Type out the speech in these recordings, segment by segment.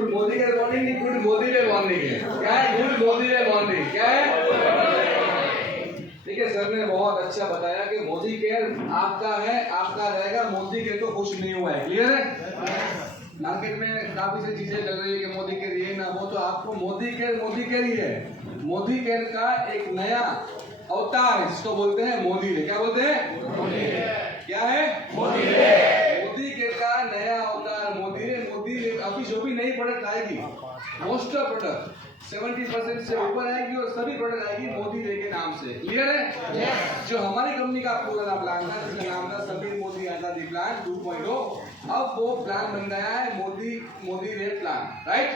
Good Modi के morning नहीं, good Modi वे morning है। क्या है? गुड मोदी वे मॉर्निंग। क्या है? ठीक है, सर ने बहुत अच्छा बताया कि मोदी केयर आपका है, आपका रहेगा। मोदी केयर तो कुछ नहीं हुआ है। क्लियर है? मार्केट में काफी सी चीजें चल रही है कि मोदी केयर ये ना वो, तो आपको मोदी केयर ही है। मोदी केयर का एक नया अवतार है जिसको बोलते हैं मोदी रे। क्या बोलते हैं? मोदी रे। क्या है? मोदी रे। मोदी केयर का नया अवतार मोदी रे। मोदी रे अभी जो भी नई प्रोडक्ट आएगी, मोस्ट ऑफ प्रोडक्ट 70% से ऊपर आएगी और सभी प्रोडक्ट आएगी मोदी रे के नाम से। क्लियर है? yes. जो हमारी कंपनी का पुराना प्लान था जिसका नाम था समीर मोदी आजादी प्लान 2.0, अब वो प्लान बन गया है मोदी रे प्लान। राइट?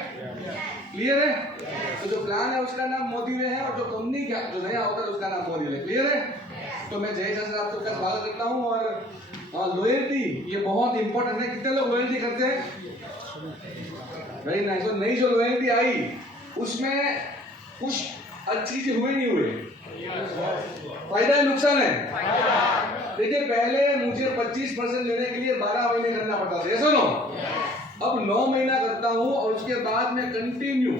क्लियर है? तो जो प्लान है उसका नाम मोदी रे है और जो कंपनी का जो नया होता है उसका नाम मोदी रे। क्लियर है? तो मैं जय सर आप सबका स्वागत करता हूँ। और लॉयल्टी ये बहुत इंपॉर्टेंट है। कितने लोग लॉयल्टी करते हैं? Very nice. और नई जो लॉयल्टी आई उसमें कुछ अच्छी चीज हुए नहीं हुए, फायदा है नुकसान है? देखिए, पहले मुझे 25% लेने के लिए 12 महीने करना पड़ता था। ये सुनो, अब 9 महीना करता हूँ और उसके बाद में कंटिन्यू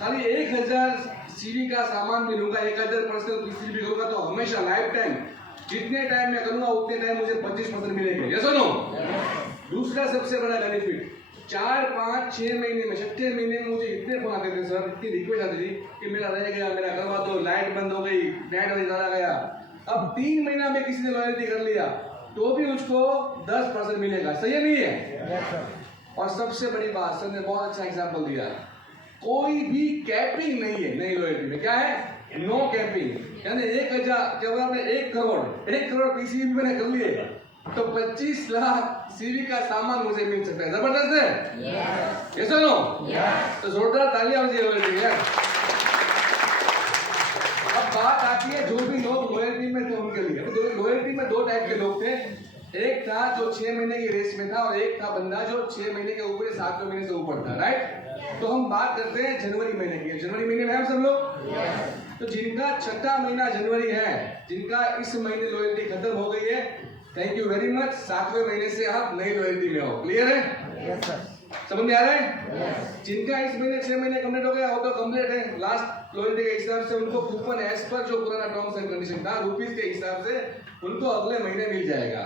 खाली 1000 सीवी का सामान भी लूंगा, 1000% पीसी भी करूंगा, तो हमेशा लाइफ टाइम जितने टाइम में करूंगा उतने टाइम मुझे 25% मिलेंगे। ये सुनो, दूसरा सबसे बड़ा बेनिफिट, 4, 5, 6 महीने में, 6ठे महीने में मुझे इतने फोन आते थे सर, इतनी रिक्वेस्ट आती थी कि मेरा रह गया, मेरा करवा दो, लाइट बंद हो गई, नेट चला गया। अब 3 महीना में किसी ने लॉयल्टी कर लिया तो भी उसको 10% मिलेगा। सही है नहीं है? और सबसे बड़ी बात, सर ने बहुत अच्छा एग्जाम्पल दिया, कोई भी कैपिंग नहीं है नई लॉयल्टी में। क्या है? No capping. यानी 1000 जब आपने 1 करोड़ पीसी भी मैंने कर लिए तो 25 लाख सीवी का सामान मुझे मिल सकता है। जबरदस्त है? yes or no? तो जोरदार तालियां हो जाए यार। अब बात आती है जो भी लोग लॉयल्टी में थे उनके लिए। लॉयल्टी में 2 टाइप के लोग थे। एक था जो 6 महीने की रेस में था और एक था बंदा जो 6 महीने के ऊपर 7वें महीने से ऊपर था। राइट? तो हम बात करते हैं जनवरी महीने की। जनवरी महीने में हम सब लोग तो जिनका 6ठा महीना जनवरी है, जिनका इस महीने लॉयल्टी खत्म हो गई है, थैंक यू वेरी मच। 7वें महीने से आप नई लॉयल्टी में हो। क्लियर है? yes, sir. समझ में आ रहा है? yes. जिनका इस महीने 6 महीने कंप्लीट हो गया वो तो कंप्लीट है। लास्ट लॉयल्टी के हिसाब से उनको कूपन एज पर जो पुराना टर्म्स एंड कंडीशन था रुपीस के हिसाब से उनको अगले महीने मिल जाएगा।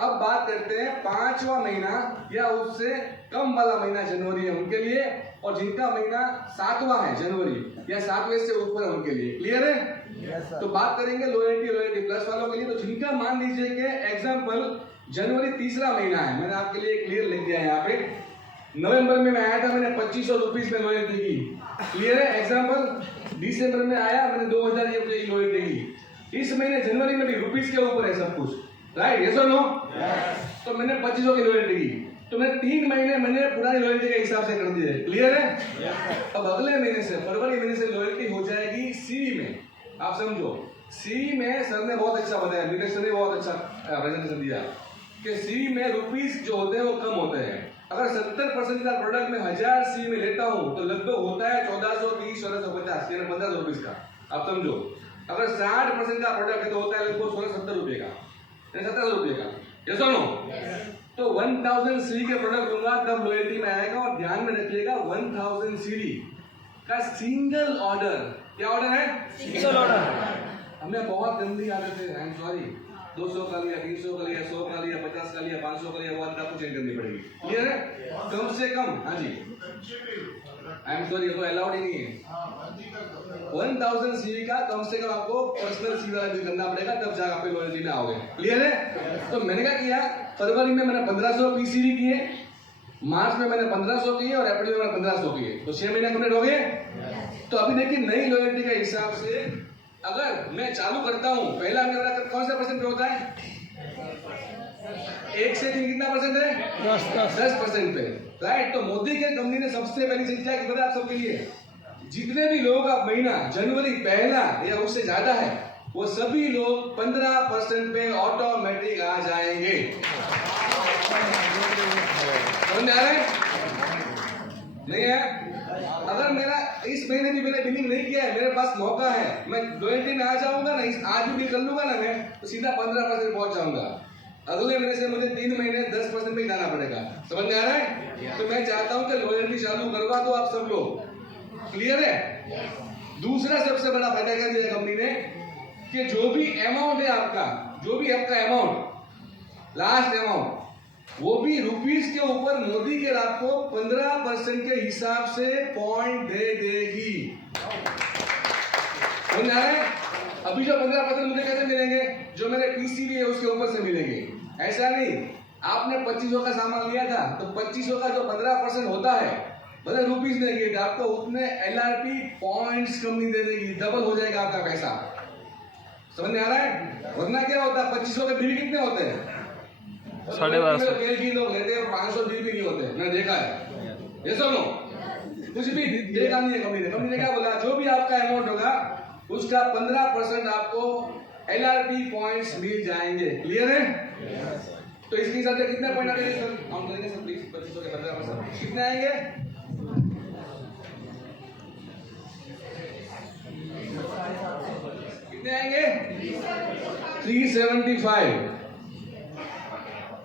अब बात करते हैं 5वां महीना या उससे कम वाला महीना जनवरी है उनके लिए, और जिनका महीना 7वां है जनवरी या 7वें से ऊपर है उनके लिए। क्लियर है? yes, तो बात करेंगे लॉयल्टी प्लस वालों के लिए। तो जिनका मान लीजिए कि एग्जांपल जनवरी 3रा महीना है, मैंने आपके लिए क्लियर लिख दिया है यहाँ पे। नवंबर में मैं आया था, मैंने 2500 रुपीज में लॉयल्टी की। क्लियर है? एग्जांपल दिसंबर में आया, मैंने 2000 की लॉयल्टी की। इस महीने जनवरी में भी रुपीस के ऊपर है सब कुछ। राइट? यस और नो? तो मैंने 2500 की लॉयल्टी की, तो मैंने 3 महीने मैंने पुरानी लॉयल्टी के हिसाब से कर दिए। क्लियर है? अब अगले महीने से फरवरी महीने से लॉयल्टी हो जाएगी सीवी में। आप समझो, सीवी में सर ने बहुत अच्छा बताया, नीरज सर ने बहुत अच्छा प्रेजेंटेशन दिया कि सीवी में रुपीस जो होते हैं वो कम होते हैं। अगर 70% का प्रोडक्ट में 1000 सीवी में लेता हूँ तो लगभग होता है 1430, 1450 यानी 1500 रुपीज का। आप समझो, अगर 60% का प्रोडक्ट है तो होता है लगभग 1670 रुपए का, 1700 रुपए का। यस और नो? तो 1000 सीरी के प्रोडक्ट लूंगा तब लॉयल्टी में आएगा। और ध्यान में रखिएगा 1000 सीरी का सिंगल ऑर्डर। क्या ऑर्डर है? Single order. हमें बहुत गंदी आदत है, आई एम सॉरी, 200 का लिया, 300 का लिया, 100 का लिया, 50 का लिया, 500 का लिया, वो आपको चेंज करनी पड़ेगी। क्लियर है? कम से कम, हाँ जी, आई एम सॉरी, ये तो अलाउड ही नहीं है। 1000 सीवी का कम से कम आपको पर्सनल सीवी वाला बिल करना पड़ेगा, तब जाकर आप लॉयल्टी में आओगे। क्लियर है? तो मैंने क्या किया, फरवरी में मैंने 1500 पीसीवी किए, मार्च में मैंने 1500 किए और अप्रैल में मैंने 1500 किए, तो 6 महीने कंप्लीट हो गए। तो अभी देखिए नई लॉयल्टी के हिसाब से अगर मैं चालू करता हूं, पहला मेरा कौन सा परसेंट पे होता है? 1 से 3 कितना परसेंट है? 10% पे। राइट? तो मोदी के कंपनी ने सबसे पहली चीज क्या की पता आप सबके लिए, जितने भी लोग आप महीना जनवरी पहला या उससे ज्यादा है वो सभी लोग 15% पे ऑटोमेटिक आ जाएंगे। समझ आ रहा है? नहीं है? अगर मेरा इस महीने भी मैंने बिलिंग नहीं किया है, मेरे पास मौका है, मैं लॉयल्टी में आ जाऊंगा ना, आज भी बिल कर लूंगा ना मैं, तो सीधा 15% पहुंच जाऊंगा। अगले महीने से मुझे 3 महीने 10% में ही जाना पड़ेगा। समझ में आ रहा है? तो मैं चाहता हूं कि लॉयल्टी चालू करवा दो आप सब लोग। क्लियर है? दूसरा सबसे बड़ा फायदा क्या दिया कंपनी ने कि जो भी अमाउंट है आपका, जो भी आपका अमाउंट, लास्ट अमाउंट, वो भी रुपीस के ऊपर मोदी के आपको 15% के हिसाब से पॉइंट दे देगी। समझ आ रहा है? अभी जो 15% मुझे कैसे मिलेंगे? जो मेरे पीसीबी है उसके ऊपर से मिलेंगे। ऐसा नहीं, आपने 2500 का सामान लिया था तो 2500 का जो 15% होता है, भले रुपीस देंगे, आपको उतने एलआरपी पॉइंट्स कंपनी दे देगी, डबल हो जाएगा आपका पैसा। समझ में आ रहा है? वरना क्या होता है, 2500 के बिल कितने होते हैं? 1250 लोग लेते हैं, 500 बिल भी नहीं होते, मैंने देखा है। ये सुनो, कुछ भी देखा नहीं है कंपनी ने क्या बोला, जो भी आपका अमाउंट होगा उसका 15% आपको एलआरपी पॉइंट्स मिल जाएंगे। क्लियर है? तो इसके हिसाब से कितने पॉइंट आएंगे सर? काउंट करेंगे सर प्लीज। 2500 के 15% कितने आएंगे? कितने आएंगे? 375।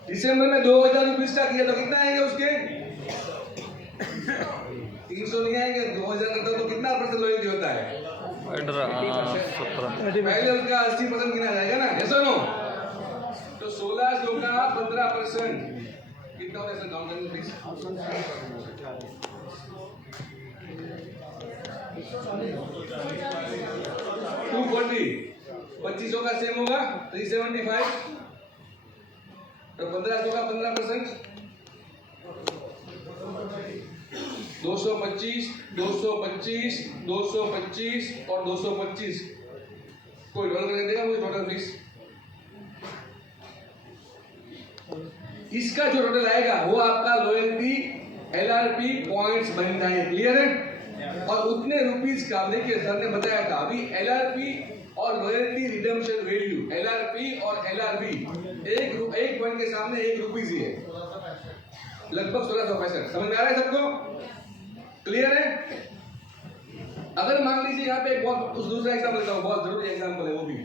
दिसंबर में 2000 रुपीज का किया तो कितना आएंगे उसके? 300 नहीं आएंगे। 2000 करता तो कितना % लॉयल्टी होता है? 17। पहले उसका 80% गिना जाएगा ना, ऐसा नो? तो 1600 का 15% कितना होता है सर? काउंट करेंगे प्लीज। 240। 2500 का सेम होगा 375, तो 1500 का 15% 225, 225, 225 और 225। कोई टोटल करके देगा मुझे टोटल प्लीज? इसका जो टोटल आएगा वो आपका लॉयल्टी एलआरपी पॉइंट्स बन जाए। क्लियर है? और उतने रुपीस का देखिए सर ने बताया था अभी एलआरपी और लॉयल्टी रिडम्पशन वैल्यू, एलआरपी और एलआरबी एक पॉइंट के सामने 1 रुपीस ही है, लगभग 1665। समझ में आ रहा है सबको? क्लियर है? अगर मान लीजिए यहाँ पे एक बहुत दूसरा एग्जाम्पल लेता हूँ, बहुत जरूरी एग्जाम्पल है वो भी।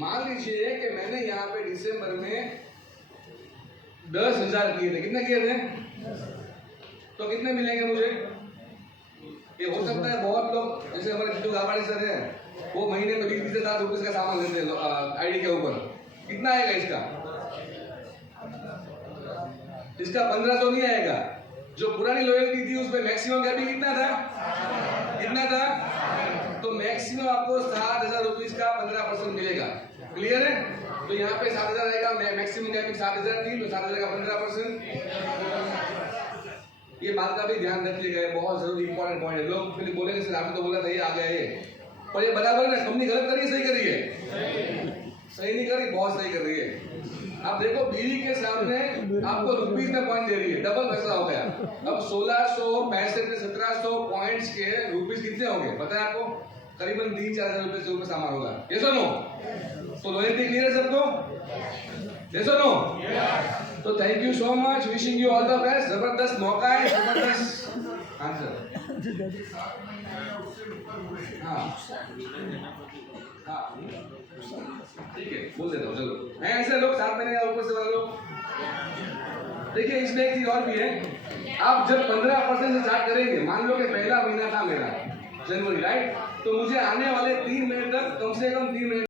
मान लीजिए कि मैंने यहाँ पे दिसंबर में 10,000 किए थे। कितने किए थे? तो कितने मिलेंगे मुझे? ये हो सकता है बहुत लोग जैसे हमारे जितू गाबाड़ी सर है, वो महीने में 20,000 रुपीज का सामान लेते हैं आईडी के ऊपर। कितना आएगा इसका? इसका 1500 नहीं आएगा। जो पुरानी लॉयल्टी थी उसमें मैक्सिमम कैपिंग कितना था? कितना था? तो मैक्सिमम आपको 7,000 रुपीज का 15% मिलेगा। क्लियर है? तो यहाँ पे 7,000 आएगा, मैक्सिमम कैपिंग 7,000 थी, तो 7,000 का 15%। ये बात का भी ध्यान रखिएगा, बहुत जरूरी इंपॉर्टेंट पॉइंट है। लोग फिर बोलेंगे सर आपने तो बोला था ये आ गया ये, पर ये बराबर है। कंपनी गलत कर रही है सही कर रही है? सही नहीं कर रही, बहुत सही कर रही है। आप देखो बीवी के सामने आपको रुपीस में पॉइंट दे रही है, डबल पैसा हो गया। अब 1665 में 1700 पॉइंट्स के रुपीस कितने होंगे पता है आपको? करीबन 3-4 हजार रुपए से ऊपर सामान होगा। ये सुनो, तो लॉयल्टी क्लियर है सबको? ये सुनो, तो thank you so much, wishing you all the best. जबरदस्त मौका है, जबरदस्त आंसर। हाँ हाँ ठीक है, बोल देता हूँ चलो। मैं ऐसे लोग 7 महीने ऊपर से वाले लोग। देखिए इसमें एक चीज और भी है, आप जब 15% से स्टार्ट करेंगे, मान लो कि पहला महीना था मेरा जनवरी, राइट? तो मुझे आने वाले 3 महीने तक कम से कम 3 महीने